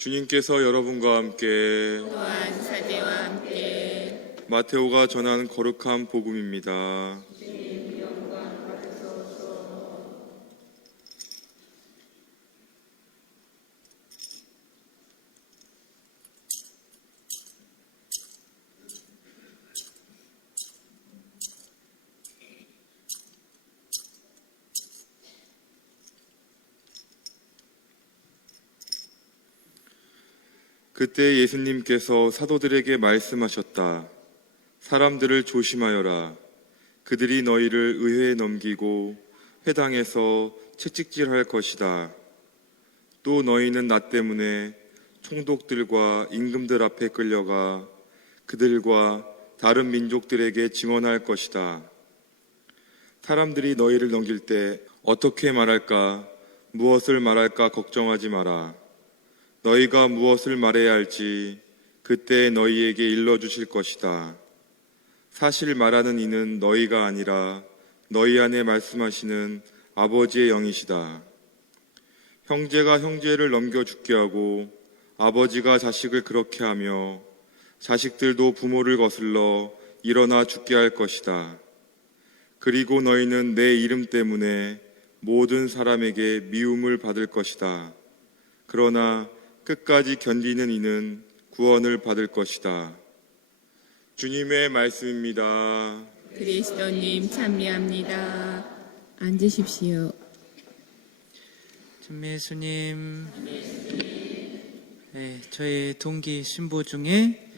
주님께서 여러분과 함께 또한 사제와 함께 마테오가 전한 거룩한 복음입니다. 그때 예수님께서 사도들에게 말씀하셨다. 사람들을 조심하여라. 그들이 너희를 의회에 넘기고 회당에서 채찍질할 것이다. 또 너희는 나 때문에 총독들과 임금들 앞에 끌려가 그들과 다른 민족들에게 증언할 것이다. 사람들이 너희를 넘길 때 어떻게 말할까, 무엇을 말할까 걱정하지 마라. 너희가 무엇을 말해야 할지 그때 너희에게 일러주실 것이다. 사실 말하는 이는 너희가 아니라 너희 안에 말씀하시는 아버지의 영이시다. 형제가 형제를 넘겨 죽게 하고 아버지가 자식을 그렇게 하며 자식들도 부모를 거슬러 일어나 죽게 할 것이다. 그리고 너희는 내 이름 때문에 모든 사람에게 미움을 받을 것이다. 그러나 끝까지 견디는 이는 구원을 받을 것이다. 주님의 말씀입니다. 그리스도님 참미합니다. 앉으십시오. 전미예수님, 저희 동기 신부 중에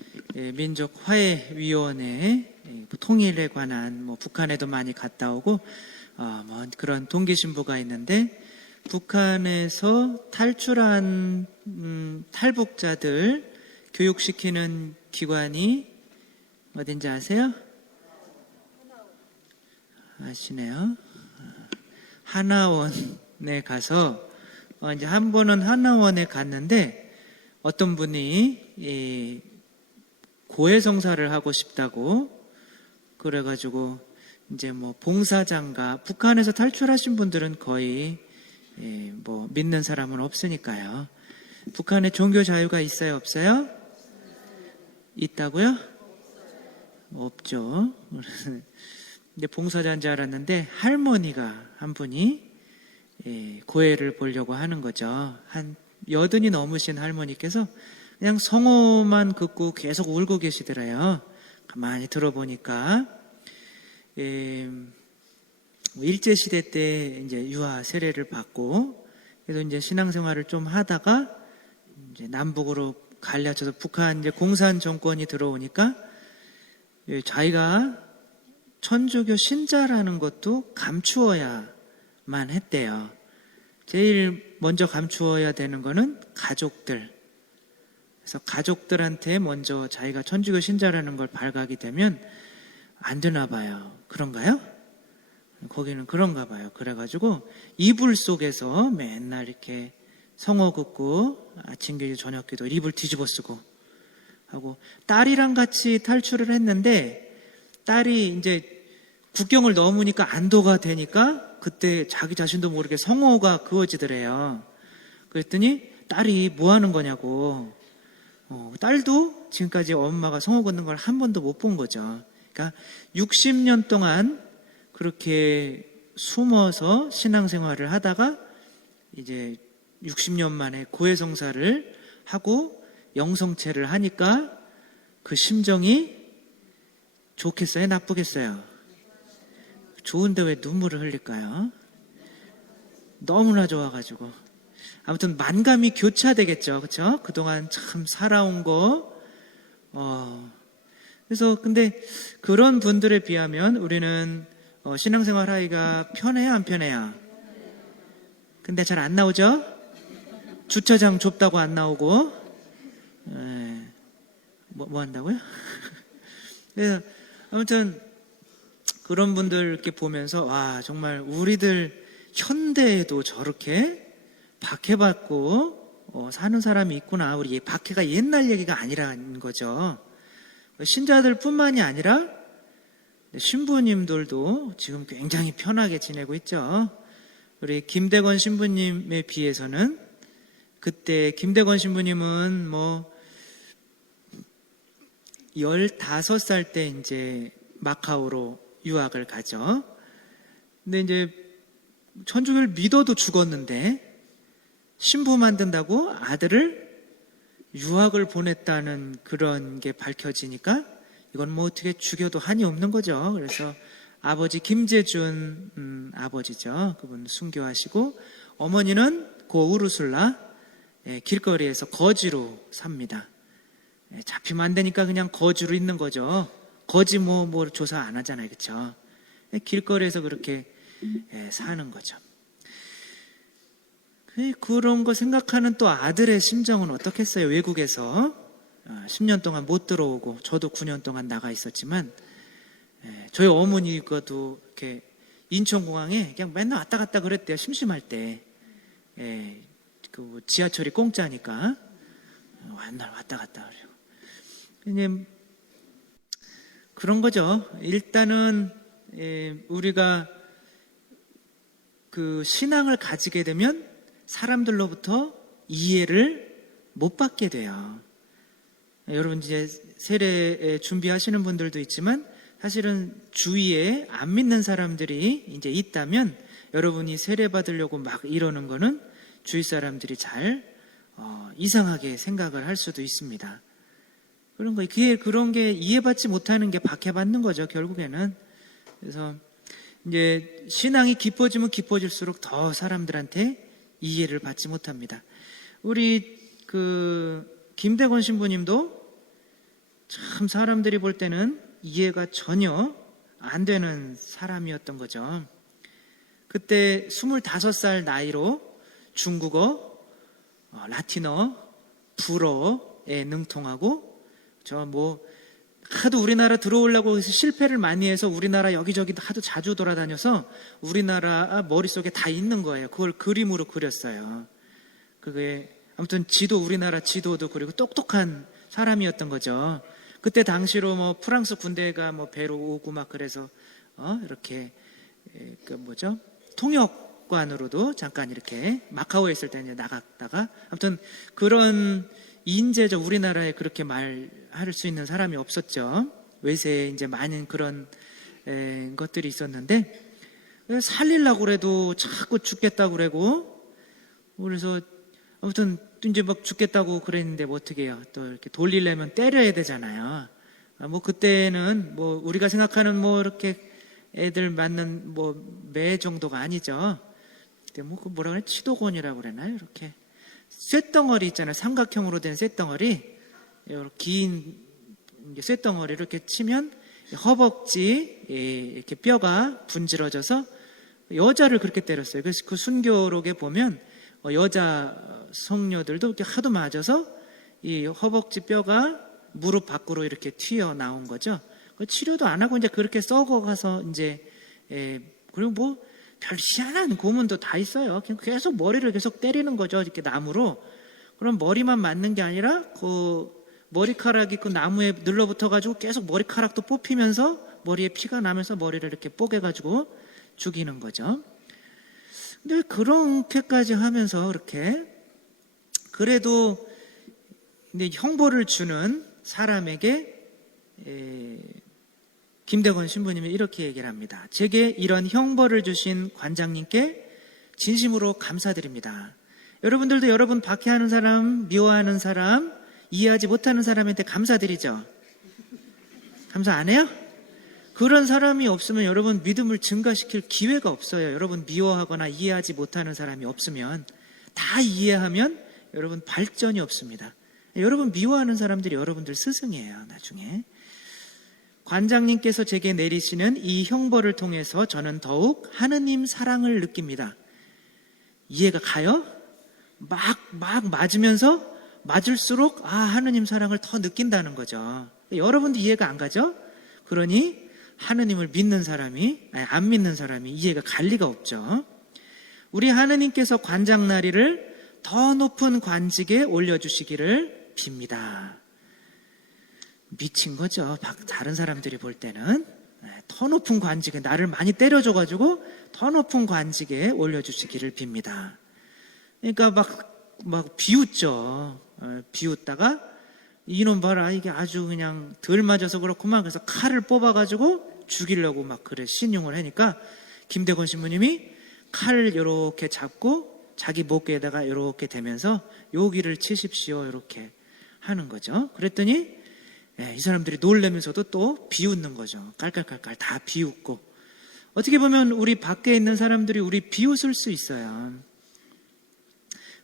민족 화해위원회 통일에 관한 북한에도 많이 갔다 오고 그런 동기 신부가 있는데 북한에서 탈출한 탈북자들 교육시키는 기관이 어딘지 아세요? 아시네요. 하나원에 가서 이제 한 분은 하나원에 갔는데 어떤 분이 고해성사를 하고 싶다고 그래가지고 이제 봉사장가 북한에서 탈출하신 분들은 거의 믿는 사람은 없으니까요. 북한에 종교 자유가 있어요, 없어요? 있다고요? 없죠. 근데 봉사자인 줄 알았는데 할머니가 한 분이 고해를 보려고 하는 거죠. 한 80이 넘으신 할머니께서 그냥 성호만 긋고 계속 울고 계시더래요. 가만히 들어보니까 일제시대 때 이제 유아 세례를 받고 그래서 이제 신앙생활을 좀 하다가 이제 남북으로 갈려져서 북한 이제 공산 정권이 들어오니까 자기가 천주교 신자라는 것도 감추어야만 했대요. 제일 먼저 감추어야 되는 거는 가족들. 그래서 가족들한테 먼저 자기가 천주교 신자라는 걸 발각이 되면 안 되나 봐요. 그런가요? 거기는 그런가 봐요. 그래가지고 이불 속에서 맨날 이렇게 성호 긋고 아침기도 저녁기도 이불 뒤집어 쓰고 하고 딸이랑 같이 탈출을 했는데 딸이 이제 국경을 넘으니까 안도가 되니까 그때 자기 자신도 모르게 성호가 그어지더래요. 그랬더니 딸이 뭐 하는 거냐고. 딸도 지금까지 엄마가 성호 긋는 걸 한 번도 못 본 거죠. 그러니까 60년 동안 그렇게 숨어서 신앙생활을 하다가 이제 60년 만에 고해성사를 하고 영성체를 하니까 그 심정이 좋겠어요? 나쁘겠어요? 좋은데 왜 눈물을 흘릴까요? 너무나 좋아가지고. 아무튼 만감이 교차되겠죠. 그렇죠? 그동안 참 살아온 거. 그래서 근데 그런 분들에 비하면 우리는 신앙생활 하기가 편해요, 안 편해요? 근데 잘 안 나오죠? 주차장 좁다고 안 나오고. 뭐 한다고요? 그래서 아무튼 그런 분들 이렇게 보면서 와 정말 우리들 현대에도 저렇게 박해받고 사는 사람이 있구나. 우리 박해가 옛날 얘기가 아니라는 거죠. 신자들 뿐만이 아니라 신부님들도 지금 굉장히 편하게 지내고 있죠. 우리 김대건 신부님에 비해서는 그때 김대건 신부님은 뭐 15살 때 이제 마카오로 유학을 가죠. 근데 이제 천주교를 믿어도 죽었는데 신부 만든다고 아들을 유학을 보냈다는 그런 게 밝혀지니까 이건 뭐 어떻게 죽여도 한이 없는 거죠. 그래서 아버지 김재준 아버지죠. 그분 순교하시고 어머니는 고 우르술라 길거리에서 거지로 삽니다. 잡히면 안 되니까 그냥 거지로 있는 거죠. 거지 뭐 조사 안 하잖아요. 그렇죠? 길거리에서 그렇게 사는 거죠. 그런 거 생각하는 또 아들의 심정은 어떻겠어요? 외국에서 10년 동안 못 들어오고 저도 9년 동안 나가 있었지만 저희 어머니가도 이렇게 인천공항에 그냥 맨날 왔다 갔다 그랬대요. 심심할 때. 그 지하철이 공짜니까 맨날 왔다 갔다 그래요. 그냥 그런 거죠. 일단은 우리가 그 신앙을 가지게 되면 사람들로부터 이해를 못 받게 돼요. 여러분 이제 세례 준비하시는 분들도 있지만 사실은 주위에 안 믿는 사람들이 이제 있다면 여러분이 세례 받으려고 막 이러는 거는 주위 사람들이 잘 이상하게 생각을 할 수도 있습니다. 그런 거 그런 게 이해받지 못하는 게 박해받는 거죠, 결국에는. 그래서 이제 신앙이 깊어지면 깊어질수록 더 사람들한테 이해를 받지 못합니다. 우리 그 김대건 신부님도 참 사람들이 볼 때는 이해가 전혀 안 되는 사람이었던 거죠. 그때 25살 나이로 중국어, 라틴어, 불어에 능통하고 저 뭐 하도 우리나라 들어오려고 해서 실패를 많이 해서 우리나라 여기저기 하도 자주 돌아다녀서 우리나라 머릿속에 다 있는 거예요. 그걸 그림으로 그렸어요. 그게 아무튼 우리나라 지도도 그리고 똑똑한 사람이었던 거죠. 그때 당시로 뭐 프랑스 군대가 뭐 배로 오고 막 그래서 이렇게 그 뭐죠? 통역관으로도 잠깐 이렇게 마카오에 있을 때 이제 나갔다가 아무튼 그런 인재죠. 우리나라에 그렇게 말할 수 있는 사람이 없었죠. 외세에 이제 많은 그런 것들이 있었는데 살리려고 그래도 자꾸 죽겠다고 그러고 그래서 아무튼 이제 막 죽겠다고 그랬는데 뭐 어떻게 해요? 또 이렇게 돌리려면 때려야 되잖아요. 뭐 그때는 뭐 우리가 생각하는 뭐 이렇게 애들 맞는 뭐 매 정도가 아니죠. 그때 뭐 그 뭐라 그래? 치도곤이라고 그러나요? 이렇게 쇳덩어리 있잖아요. 삼각형으로 된 쇳덩어리. 긴 쇳덩어리를 이렇게 치면 허벅지 이렇게 뼈가 분질러져서 여자를 그렇게 때렸어요. 그래서 그 순교록에 보면 여자 성녀들도 이렇게 하도 맞아서 이 허벅지 뼈가 무릎 밖으로 이렇게 튀어나온 거죠. 치료도 안 하고 이제 그렇게 썩어가서 이제 그리고 뭐 별 희한한 고문도 다 있어요. 계속 머리를 계속 때리는 거죠. 이렇게 나무로. 그럼 머리만 맞는 게 아니라 그 머리카락이 그 나무에 눌러붙어가지고 계속 머리카락도 뽑히면서 머리에 피가 나면서 머리를 이렇게 뽀개가지고 죽이는 거죠. 근데 그렇게까지 하면서 그렇게 그래도 근데 형벌을 주는 사람에게 김대건 신부님이 이렇게 얘기를 합니다. 제게 이런 형벌을 주신 관장님께 진심으로 감사드립니다. 여러분들도 여러분 박해하는 사람, 미워하는 사람, 이해하지 못하는 사람한테 감사드리죠? 감사 안 해요? 그런 사람이 없으면 여러분 믿음을 증가시킬 기회가 없어요. 여러분 미워하거나 이해하지 못하는 사람이 없으면 다 이해하면 여러분 발전이 없습니다. 여러분 미워하는 사람들이 여러분들 스승이에요. 나중에 관장님께서 제게 내리시는 이 형벌을 통해서 저는 더욱 하느님 사랑을 느낍니다. 이해가 가요? 막 맞으면서 맞을수록 하느님 사랑을 더 느낀다는 거죠. 여러분도 이해가 안 가죠? 그러니 하느님을 믿는 사람이 안 믿는 사람이 이해가 갈 리가 없죠. 우리 하느님께서 관장나리를 더 높은 관직에 올려주시기를 빕니다. 미친 거죠. 다른 사람들이 볼 때는 더 높은 관직에 나를 많이 때려줘가지고 더 높은 관직에 올려주시기를 빕니다. 그러니까 막 막 비웃죠. 비웃다가 이놈 봐라, 이게 아주 그냥 덜 맞아서 그렇구만. 그래서 칼을 뽑아가지고 죽이려고 막 그래 신용을 하니까 김대건 신부님이 칼을 이렇게 잡고 자기 목에다가 이렇게 대면서 여기를 치십시오 이렇게 하는 거죠. 그랬더니 이 사람들이 놀라면서도 또 비웃는 거죠. 깔깔깔깔 다 비웃고. 어떻게 보면 우리 밖에 있는 사람들이 우리 비웃을 수 있어요.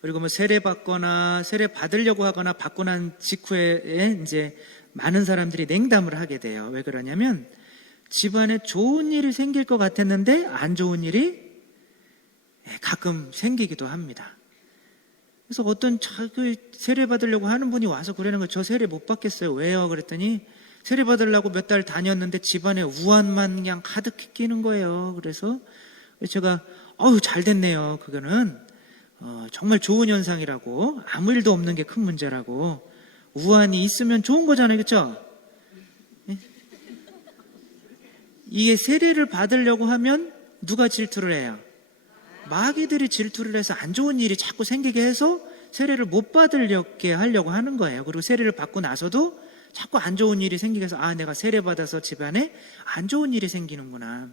그리고 뭐 세례 받거나 세례 받으려고 하거나 받고 난 직후에 이제 많은 사람들이 냉담을 하게 돼요. 왜 그러냐면 집안에 좋은 일이 생길 것 같았는데 안 좋은 일이 가끔 생기기도 합니다. 그래서 어떤 자기 세례 받으려고 하는 분이 와서 그러는 거예요. 저 세례 못 받겠어요. 왜요? 그랬더니 세례 받으려고 몇 달 다녔는데 집안에 우환만 그냥 가득 끼는 거예요. 그래서 제가 잘 됐네요. 그거는 정말 좋은 현상이라고, 아무 일도 없는 게 큰 문제라고. 우환이 있으면 좋은 거잖아요. 그렇죠? 이게 세례를 받으려고 하면 누가 질투를 해요? 마귀들이 질투를 해서 안 좋은 일이 자꾸 생기게 해서 세례를 못 받으려게 하려고 하는 거예요. 그리고 세례를 받고 나서도 자꾸 안 좋은 일이 생기게 해서 내가 세례 받아서 집안에 안 좋은 일이 생기는구나.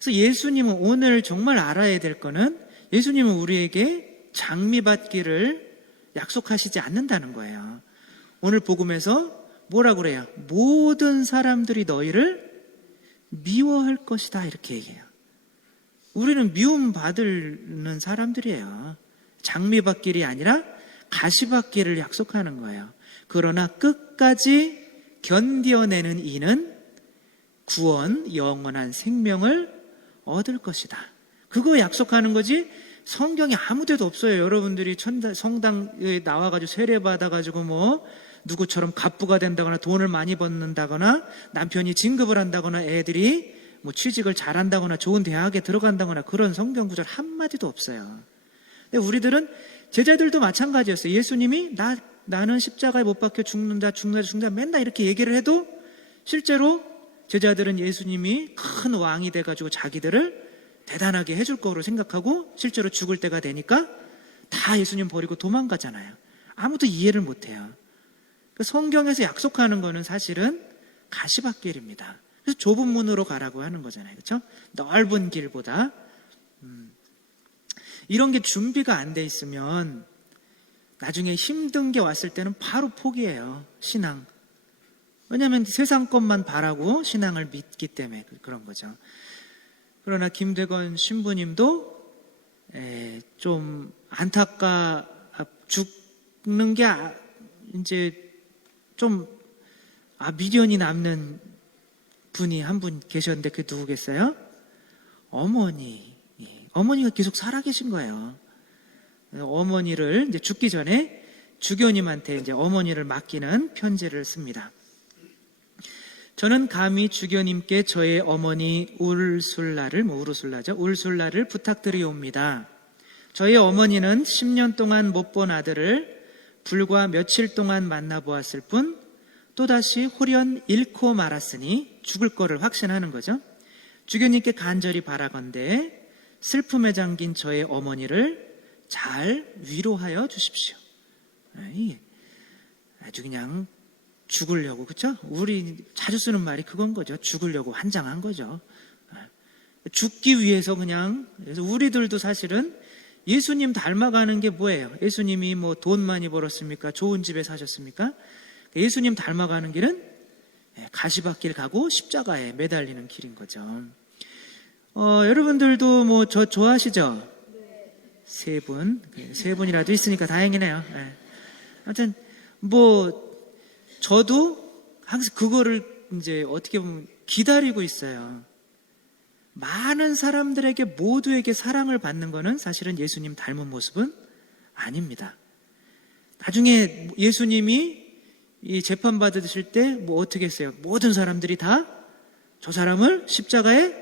그래서 예수님은 오늘 정말 알아야 될 거는 예수님은 우리에게 장미 받기를 약속하시지 않는다는 거예요. 오늘 복음에서 뭐라고 그래요? 모든 사람들이 너희를 미워할 것이다 이렇게 얘기해요. 우리는 미움 받는 사람들이에요. 장미 받기를 아니라 가시 받기를 약속하는 거예요. 그러나 끝까지 견뎌내는 이는 구원, 영원한 생명을 얻을 것이다. 그거 약속하는 거지 성경에 아무 데도 없어요. 여러분들이 성당에 나와가지고 세례 받아가지고 뭐 누구처럼 갑부가 된다거나 돈을 많이 받는다거나 남편이 진급을 한다거나 애들이 뭐 취직을 잘한다거나 좋은 대학에 들어간다거나 그런 성경 구절 한마디도 없어요. 근데 우리들은 제자들도 마찬가지였어요. 예수님이 나는 십자가에 못 박혀 죽는다 맨날 이렇게 얘기를 해도 실제로 제자들은 예수님이 큰 왕이 돼가지고 자기들을 대단하게 해줄 거로 생각하고 실제로 죽을 때가 되니까 다 예수님 버리고 도망가잖아요. 아무도 이해를 못해요. 성경에서 약속하는 거는 사실은 가시밭길입니다. 그래서 좁은 문으로 가라고 하는 거잖아요. 그렇죠? 넓은 길보다. 이런 게 준비가 안 돼 있으면 나중에 힘든 게 왔을 때는 바로 포기해요. 신앙. 왜냐하면 세상 것만 바라고 신앙을 믿기 때문에 그런 거죠. 그러나 김대건 신부님도 좀 죽는 게 이제 좀 미련이 남는 분이 한 분 계셨는데 그게 누구겠어요? 어머니가 계속 살아계신 거예요. 어머니를 이제 죽기 전에 주교님한테 이제 어머니를 맡기는 편지를 씁니다. 저는 감히 주교님께 저의 어머니 울술라를 부탁드리옵니다. 저희 어머니는 10년 동안 못 본 아들을 불과 며칠 동안 만나보았을 뿐 또다시 홀연 잃고 말았으니 죽을 거를 확신하는 거죠. 주교님께 간절히 바라건대 슬픔에 잠긴 저의 어머니를 잘 위로하여 주십시오. 아주 그냥 죽으려고, 그렇죠? 우리 자주 쓰는 말이 그건 거죠. 죽으려고 환장한 거죠. 죽기 위해서 그냥. 그래서 우리들도 사실은 예수님 닮아가는 게 뭐예요? 예수님이 뭐 돈 많이 벌었습니까? 좋은 집에 사셨습니까? 예수님 닮아가는 길은 가시밭길 가고 십자가에 매달리는 길인 거죠. 여러분들도 뭐 저 좋아하시죠? 세 분이라도 있으니까 다행이네요. 아무튼 뭐 저도 항상 그거를 이제 어떻게 보면 기다리고 있어요. 많은 사람들에게 모두에게 사랑을 받는 거는 사실은 예수님 닮은 모습은 아닙니다. 나중에 예수님이 이 재판 받으실 때 뭐 어떻게 했어요? 모든 사람들이 다 저 사람을 십자가에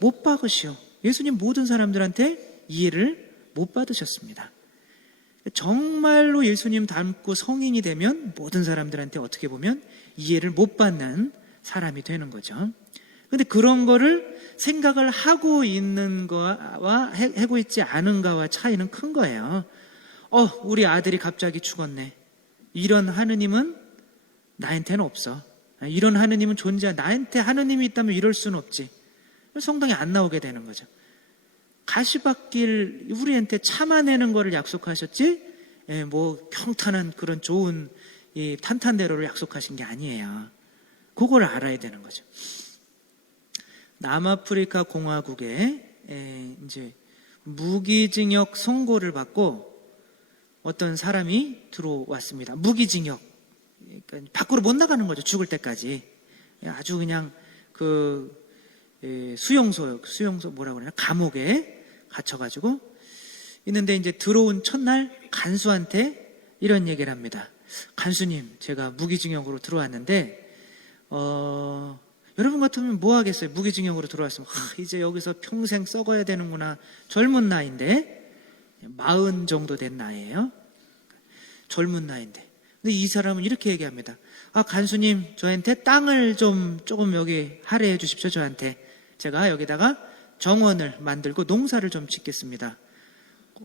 못 박으시오. 예수님 모든 사람들한테 이해를 못 받으셨습니다. 정말로 예수님 닮고 성인이 되면 모든 사람들한테 어떻게 보면 이해를 못 받는 사람이 되는 거죠. 근데 그런 거를 생각을 하고 있는 거와 하고 있지 않은가와 차이는 큰 거예요. 우리 아들이 갑자기 죽었네. 이런 하느님은 나한테는 없어. 이런 하느님은 나한테 하느님이 있다면 이럴 수는 없지. 성당에 안 나오게 되는 거죠. 가시밭길 우리한테 참아내는 거를 약속하셨지, 뭐 평탄한 그런 좋은 이 탄탄대로를 약속하신 게 아니에요. 그걸 알아야 되는 거죠. 남아프리카 공화국에 이제 무기징역 선고를 받고 어떤 사람이 들어왔습니다. 무기징역. 그러니까 밖으로 못 나가는 거죠. 죽을 때까지. 아주 그냥 수용소 뭐라고 그러나? 감옥에 갇혀가지고 있는데 이제 들어온 첫날 간수한테 이런 얘기를 합니다. 간수님, 제가 무기징역으로 들어왔는데, 여러분 같으면 뭐 하겠어요? 무기징역으로 들어왔으면, 이제 여기서 평생 썩어야 되는구나. 젊은 나이인데, 40 정도 된 나이에요. 젊은 나이인데. 근데 이 사람은 이렇게 얘기합니다. 간수님, 저한테 땅을 조금 여기 할애해 주십시오, 저한테. 제가 여기다가 정원을 만들고 농사를 좀 짓겠습니다.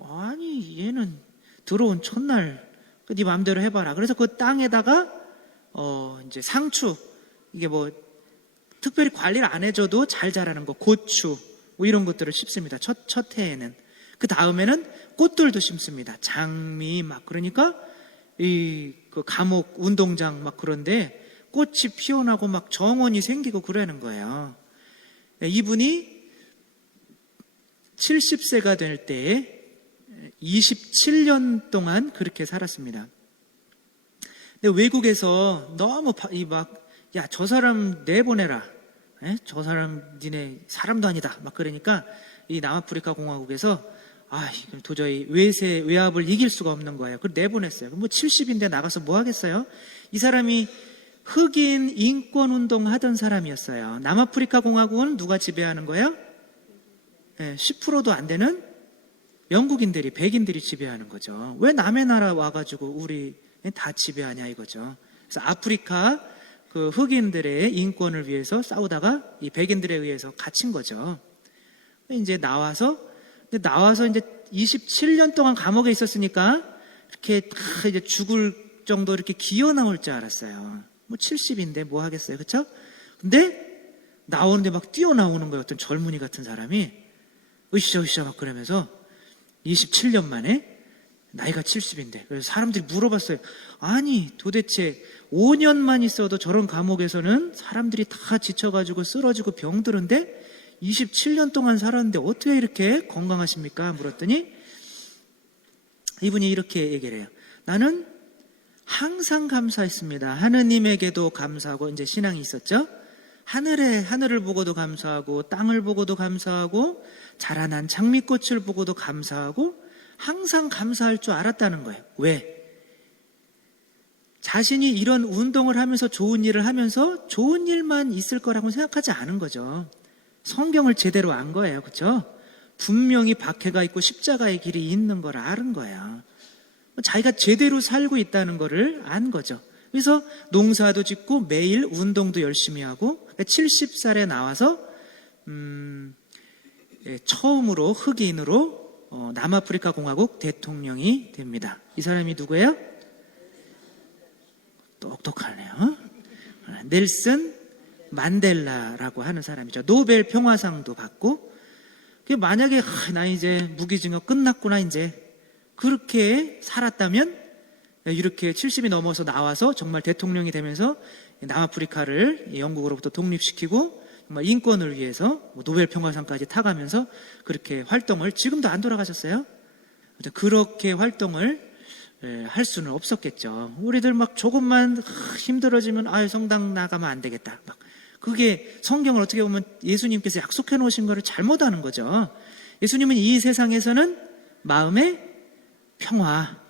아니, 얘는 들어온 첫날, 네 마음대로 해봐라. 그래서 그 땅에다가, 이제 상추, 이게 뭐, 특별히 관리를 안 해줘도 잘 자라는 거, 고추, 뭐 이런 것들을 심습니다. 첫 해에는. 그 다음에는 꽃들도 심습니다. 장미, 그러니까, 그 감옥 운동장 그런데 꽃이 피어나고 정원이 생기고 그러는 거예요. 이분이 70세가 될 때에 27년 동안 그렇게 살았습니다. 근데 외국에서 너무 야, 저 사람 내보내라. 저 사람 니네 사람도 아니다. 그러니까 이 남아프리카 공화국에서 이건 도저히 외압을 이길 수가 없는 거예요. 그걸 내보냈어요. 뭐 70인데 나가서 뭐 하겠어요? 이 사람이 흑인 인권 운동 하던 사람이었어요. 남아프리카 공화국은 누가 지배하는 거예요? 10%도 안 되는 영국인들이, 백인들이 지배하는 거죠. 왜 남의 나라 와가지고 우리 다 지배하냐 이거죠. 그래서 아프리카 그 흑인들의 인권을 위해서 싸우다가 이 백인들에 의해서 갇힌 거죠. 이제 나와서 이제 27년 동안 감옥에 있었으니까 이렇게 다 이제 죽을 정도 이렇게 기어 나올 줄 알았어요. 뭐 70인데 뭐 하겠어요, 그렇죠? 근데 나오는데 뛰어나오는 거예요. 어떤 젊은이 같은 사람이 으쌰으쌰 그러면서 27년 만에 나이가 70인데 그래서 사람들이 물어봤어요. 아니 도대체 5년만 있어도 저런 감옥에서는 사람들이 다 지쳐가지고 쓰러지고 병드는데 27년 동안 살았는데 어떻게 이렇게 건강하십니까? 물었더니 이분이 이렇게 얘기를 해요. 나는 항상 감사했습니다. 하느님에게도 감사하고, 이제 신앙이 있었죠. 하늘을 보고도 감사하고, 땅을 보고도 감사하고, 자라난 장미꽃을 보고도 감사하고, 항상 감사할 줄 알았다는 거예요. 왜? 자신이 이런 운동을 하면서 좋은 일을 하면서 좋은 일만 있을 거라고 생각하지 않은 거죠. 성경을 제대로 안 거예요. 그렇죠? 분명히 박해가 있고 십자가의 길이 있는 걸 아는 거예요. 자기가 제대로 살고 있다는 거를 안 거죠. 그래서 농사도 짓고 매일 운동도 열심히 하고 70살에 나와서 처음으로 흑인으로 남아프리카 공화국 대통령이 됩니다. 이 사람이 누구예요? 똑똑하네요. 넬슨 만델라라고 하는 사람이죠. 노벨 평화상도 받고, 만약에 나 이제 무기징역 끝났구나 이제 그렇게 살았다면 이렇게 70이 넘어서 나와서 정말 대통령이 되면서 남아프리카를 영국으로부터 독립시키고 정말 인권을 위해서 노벨 평화상까지 타가면서 그렇게 활동을, 지금도 안 돌아가셨어요. 그렇게 활동을 할 수는 없었겠죠. 우리들 조금만 힘들어지면 성당 나가면 안 되겠다. 그게 성경을 어떻게 보면 예수님께서 약속해 놓으신 거를 잘못하는 거죠. 예수님은 이 세상에서는 마음의 평화,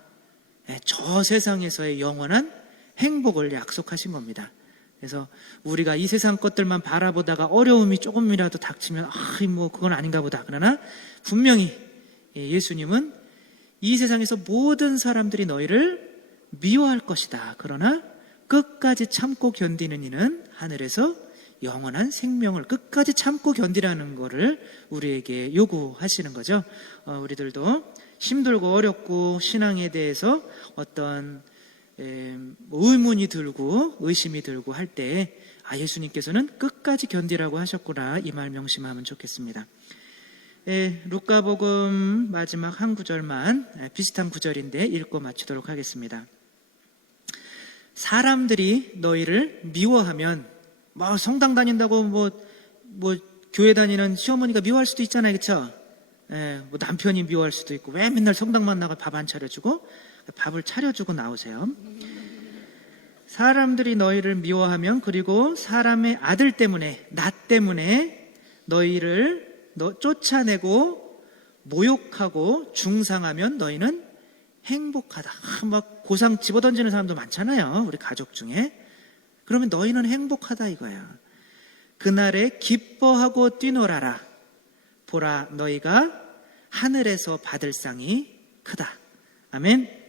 저 세상에서의 영원한 행복을 약속하신 겁니다. 그래서 우리가 이 세상 것들만 바라보다가 어려움이 조금이라도 닥치면 그건 아닌가 보다. 그러나 분명히 예수님은 이 세상에서 모든 사람들이 너희를 미워할 것이다. 그러나 끝까지 참고 견디는 이는 하늘에서 영원한 생명을, 끝까지 참고 견디라는 거를 우리에게 요구하시는 거죠. 우리들도 힘들고 어렵고 신앙에 대해서 어떤 의문이 들고 의심이 들고 할 때 예수님께서는 끝까지 견디라고 하셨구나, 이 말 명심하면 좋겠습니다. 루카복음 마지막 한 구절만 비슷한 구절인데 읽고 마치도록 하겠습니다. 사람들이 너희를 미워하면, 성당 다닌다고 뭐 교회 다니는 시어머니가 미워할 수도 있잖아요, 그렇죠? 남편이 미워할 수도 있고, 왜 맨날 성당만 나가 밥 안 차려주고, 밥을 차려주고 나오세요. 사람들이 너희를 미워하면, 그리고 사람의 아들 때문에, 나 때문에 너희를 쫓아내고 모욕하고 중상하면 너희는 행복하다. 막 고상 집어던지는 사람도 많잖아요, 우리 가족 중에. 그러면 너희는 행복하다 이거야. 그날에 기뻐하고 뛰놀아라. 보라, 너희가 하늘에서 받을 상이 크다. 아멘.